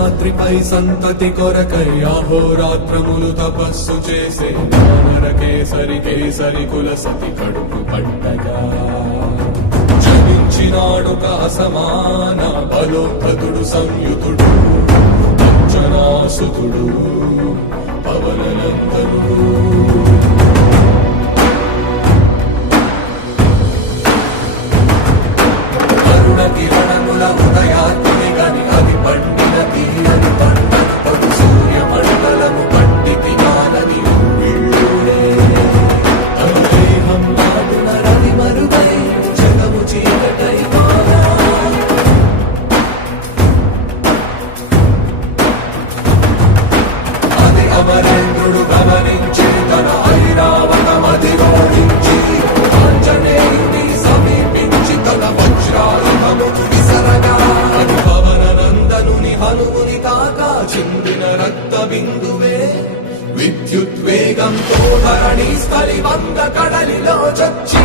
శేషాద్రిపై సంతతి కొరకై అహోరాత్రములు తపస్సు చేసే వానర కేసరి కేసరి కుల సతి కడుపు పట్టగా జనించినాడు అసమాన బలోద్ధతుడు సంయుతుడు అంజనాసుతుడు పవననందనుడు కిరణముల ఉదయాత్మి గని అది పండిన తీరని పంటను పడు సూర్యమండలము పండితి మానని వీళ్ళుడే తను దేహం నాడున రవి మరుగై జగము చీకటై మారా అది అమరేంద్రుడు గమనించి తన ఐరావతమది ఓడించి ఆంజనేయుని సమీపించి తన వజ్రాయుధమును విసరగా అది పవననందనుని హనుముని తాకా చిందిన రక్త బిందువే విద్యుద్వేగంతో ధరణి స్థలి వంద కడలిలో చచ్చి